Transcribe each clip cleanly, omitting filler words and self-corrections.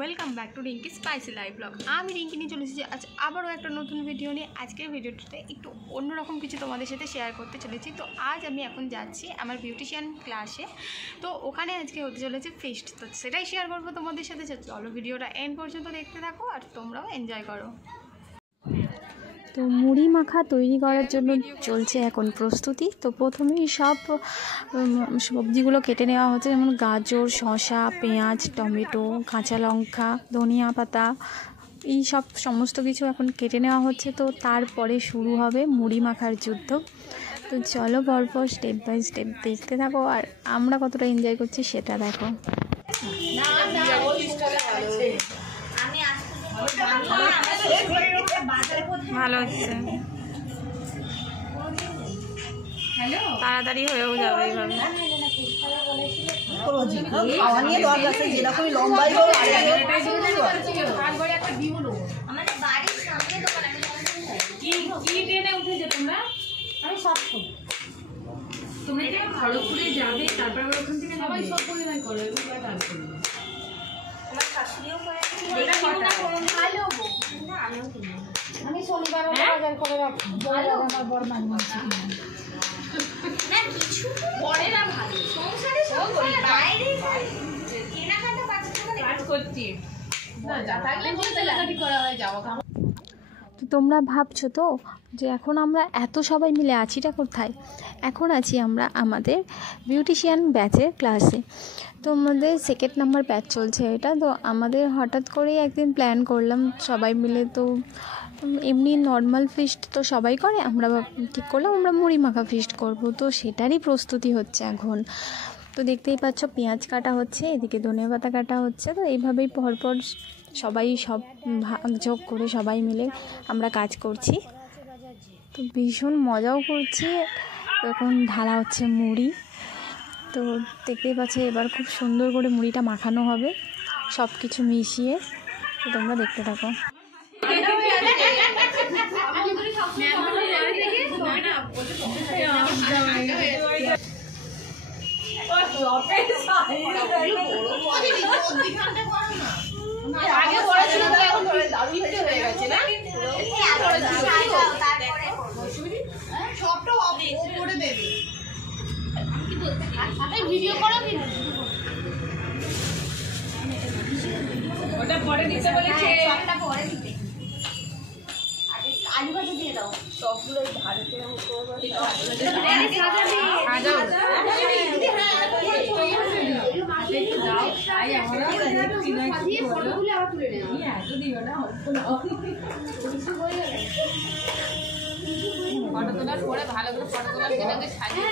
Welcome back to Rinki spicy life blog. আমি রিঙ্কি নিয়ে চলে এসেছি আজ আবারও একটা নতুন ভিডিও নিয়ে। আজকের ভিডিওটাতে একটু অন্যরকম কিছু তোমাদের সাথে শেয়ার করতে চলেছি। তো আজ আমি এখন যাচ্ছি আমার বিউটিশিয়ান ক্লাসে। তো ওখানে আজকে হতে চলেছে ফিস্ট, তো সেটাই শেয়ার করবো তোমাদের সাথে। চলো ভিডিওটা এন্ড পর্যন্ত দেখতে থাকো আর তোমরাও এনজয় করো। তো মুড়ি মাখা তৈরি করার জন্য চলছে এখন প্রস্তুতি। তো প্রথমেই সব সবজিগুলো কেটে নেওয়া হচ্ছে, যেমন গাজর, শসা, পেঁয়াজ, টমেটো, কাঁচা লঙ্কা, ধনিয়া পাতা, এই সব সমস্ত কিছু এখন কেটে নেওয়া হচ্ছে। তো তারপরে শুরু হবে মুড়ি মাখার যুদ্ধ। তো চলো পরপর স্টেপ বাই স্টেপ দেখতে থাকো আর আমরা কতটা এনজয় করছি সেটা দেখো। ভালো হচ্ছে, তাড়াতাড়ি হয়েও যাবে এইভাবে। খড়গপুরে যাবে, তারপর ওখান থেকে সবাই সব পরিবার করে আমি শনিবার বাজার করে রাখি। আমার বড় মানুষ তো তোমরা ভাবছো তো যে এখন আমরা এত সবাই মিলে আছিটা কোথায়? এখন আছি আমরা আমাদের বিউটিশিয়ান ব্যাচের ক্লাসে। তো আমাদের সেকেন্ড নাম্বার ব্যাচ চলছে এটা। তো আমাদের হঠাৎ করেই একদিন প্ল্যান করলাম সবাই মিলে। তো এমনি নর্মাল ফিস্ট তো সবাই করে, আমরা ঠিক করলাম আমরা মুড়ি মাখা ফিস্ট করব। তো সেটারই প্রস্তুতি হচ্ছে এখন। তো দেখতেই পাচ্ছ পেঁয়াজ কাটা হচ্ছে, এদিকে ধনেপাতা কাটা হচ্ছে। তো এইভাবেই পরপর সবাই সব ভাগযোগ করে সবাই মিলে আমরা কাজ করছি। তো ভীষণ মজাও করছি। এখন ঢালা হচ্ছে মুড়ি। তো দেখতেই পাচ্ছ এবার খুব সুন্দর করে মুড়িটা মাখানো হবে সব কিছু মিশিয়ে। তো তোমরা দেখতে থাকো। ভিডিও করো, ওটা পরে দিতে বলেছে, সবটা পরে দিতে। আলু ভাজা দিয়ে দাও, সবগুলো ভাজতে ফটো তোলার পরে ভালো করে ফটো তোলার জন্য সাজিয়ে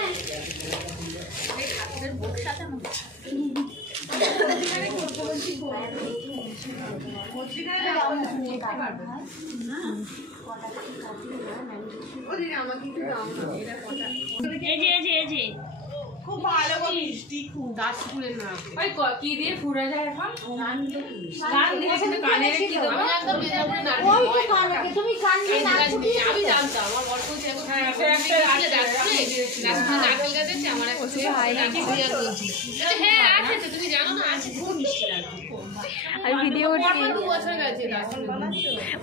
খুব ভালো মিষ্টি, খুব দাসপুরের না ওই কি দিয়ে ফুরা যায় এখন গান দিয়ে কানে কি দেবো একদম মেজাজে না ওই কানে তুমি কান দিয়ে নাচি। আমি জানতাম আমার বড় কইছে এখন একটা আছে যাচ্ছে নারকেল গাছ আছে আমার কাছে হাই নাকি দিয়া বলছি। হ্যাঁ আছে তো, তুমি জানো না আছে, খুব মিষ্টি লাগে। আর ভিডিও করছি 2 বছর গেছে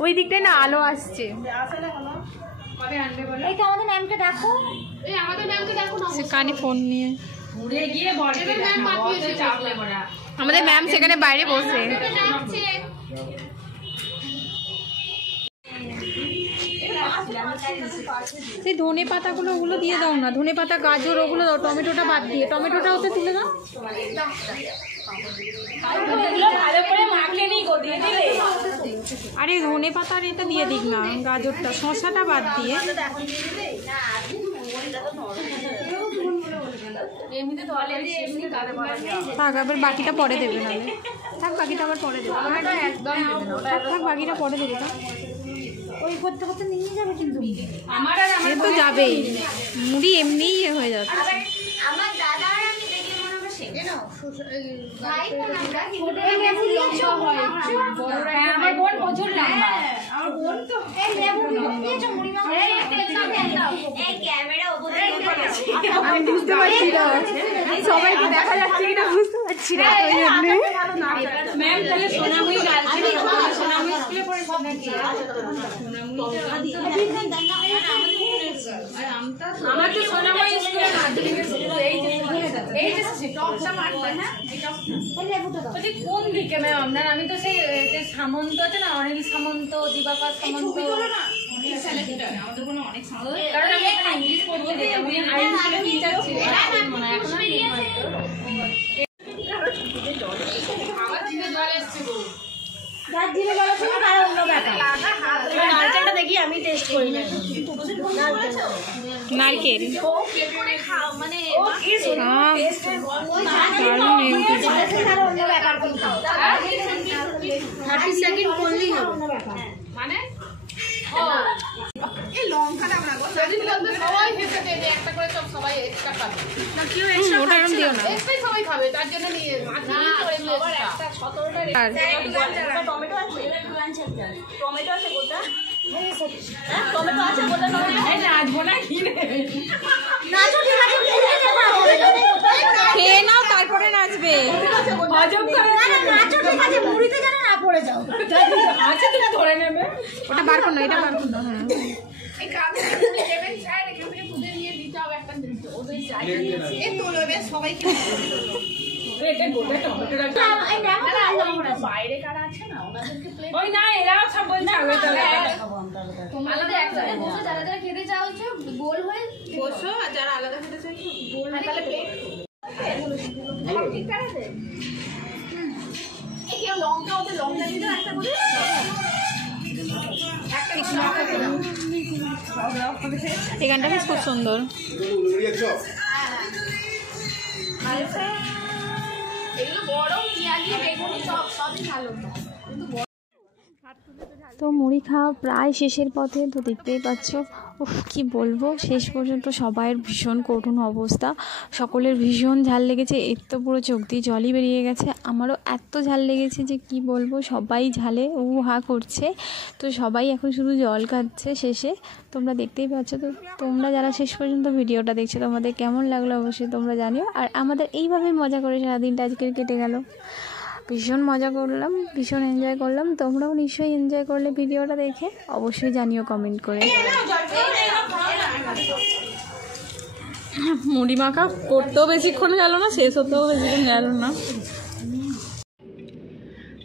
ওই দিকটায় না আলো আসছে। আসলে হলো কবে আনবে বলো? এই তো আমাদের ম্যামকে ডাকো, এই আমাদের ম্যামকে দেখো না, সে কানে ফোন নিয়ে ঘুরে গিয়ে বলতে ম্যাম পাঠিয়েছে চাপ লাগবে না। আমাদের ম্যাম সেখানে বাইরে বসে। সেই ধনে পাতাগুলো ওগুলো দিয়ে দাও না, ধনে পাতা, গাজর ওগুলো দাও, টমেটোটা বাদ দিয়ে, টমেটোটা ওতে তুলে দাও। আরে ধনে পাতার এটা দিয়ে দিক না, গাজরটা, শসাটা বাদ দিয়ে। থাক, আবার বাকিটা পরে দেবে, নাহলে থাক বাকিটা আবার পরে দেবে, থাক বাকিটা পরে দেবে। ওই করতে করতে নিয়ে যাবে, কিন্তু সে তো যাবেই, মুড়ি এমনিই হয়ে যাচ্ছে। আমার দাদা আর আমি দেখি মনে হবে সেটা নাও আমার বোন প্রচুর লম্বা, আমার বোন তো এই লেবু দিয়েছো মুড়ি মাখা আমি বুঝতে পারছি না, সবাইকে দেখা যাচ্ছে কিনা বুঝতে পারছি না। ম্যাম তাহলে সোনাময়ী সোনাময়ী স্কুলে পড়েছো নাকি? আমার তো সোনাময়ী স্কুলে না, এই যে টপটা মারবে না, বলছি কোন দিকে ম্যাম আপনার? আমি তো সেই যে সামন্ত আছে না, অনিল সামন্ত, দিবাকর সামন্ত, কারণ আমি এখানে ইংলিশ পড়তে দিই, আমি আইন টিচার ছিলাম মানে এখন আমার জিভে জল এসছে গো। দেখি আমি টেস্ট করি না নারকেল মানে এই লঙ্কাটা আমরা গো যদি বলতে সবাই খেতে দেবে একটা করে সব সবাই এক্সট্রা খাবে না, কেউ এক্সট্রা ওটা এরকম দিও না। এক্সট্রাই সবাই খাবে, তার জন্য নিয়ে মাছ নিয়ে করে সবার একটা 17টা আর টমেটো আছে টমেটো আছে গোটা টমেটো আছে গোটা এই নাচবো না কি রে? নাচো ঠিক আছে খেয়ে নাও তারপরে নাচবে। হজম করে না নাচো ঠিক আছে মুড়িতে যেন না পড়ে যাও আছে তুমি ধরে নেবে। ওটা বার করো না, এটা বার করো। হ্যাঁ এই কাগজে তুমি দেবেন চাই এখান থেকে তুলে নিয়ে দিতে হবে একটা দিতে ওদের চাই এই তোলবে সবাইকে এটা গোটা টমেটো রাখা এই নামো বাইরে কারা আছে না ওনাদেরকে প্লেট ওই না এরা সব বলছে আগে তাহলে আলাদা একটা বসো, যারা যারা খেতে চাইছো গোল হয়ে বসো, আর যারা আলাদা খেতে চাইছো গোল হয়ে তাহলে প্লেট সব ঠিকঠাক আছে। এই কেউ লঙ্কা ওদের লঙ্কা দিতে একটা করে এই গানটা বেশ খুব সুন্দর। এগুলো বড় পিয়াজি বেগুনি সবই ভালো। তো মুড়ি খাওয়া প্রায় শেষের পথে, তো দেখতেই পাচ্ছ উফ কি বলবো, শেষ পর্যন্ত সবাইয়ের ভীষণ কঠিন অবস্থা, সকলের ভীষণ ঝাল লেগেছে, এর তো পুরো চোখ দিয়ে জলই বেরিয়ে গেছে। আমারও এত ঝাল লেগেছে যে কি বলবো, সবাই ঝালে হা করছে, তো সবাই এখন শুধু জল খাচ্ছে শেষে, তোমরা দেখতেই পাচ্ছ। তো তোমরা যারা শেষ পর্যন্ত ভিডিওটা দেখছো তোমাদের কেমন লাগলো অবশ্যই তোমরা জানিও। আর আমাদের এইভাবেই মজা করে সারাদিনটা আজকের কেটে গেল, ভীষণ মজা করলাম, ভীষণ এনজয় করলাম। তোমরাও নিশ্চয়ই এনজয় করলে ভিডিওটা দেখে, অবশ্যই জানিও কমেন্ট করে। মুড়ি মাখা করতেও বেশিক্ষণ গেল না, শেষ হতেও বেশিক্ষণ গেল না।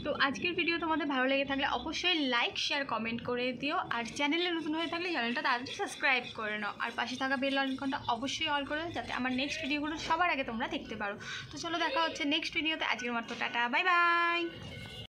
তো আজকের ভিডিও তোমাদের ভালো লেগে থাকলে অবশ্যই লাইক শেয়ার কমেন্ট করে দিও, আর চ্যানেলে নতুন হয়ে থাকলে চ্যানেলটা তাড়াতাড়ি সাবস্ক্রাইব করে নাও, আর পাশে থাকা বেল আইকনটা অবশ্যই অল করে দাও, যাতে আমার নেক্সট ভিডিওগুলো সবার আগে তোমরা দেখতে পারো। তো চলো দেখা হচ্ছে নেক্সট ভিডিওতে, আজকের মতো টাটা, বাই বাই।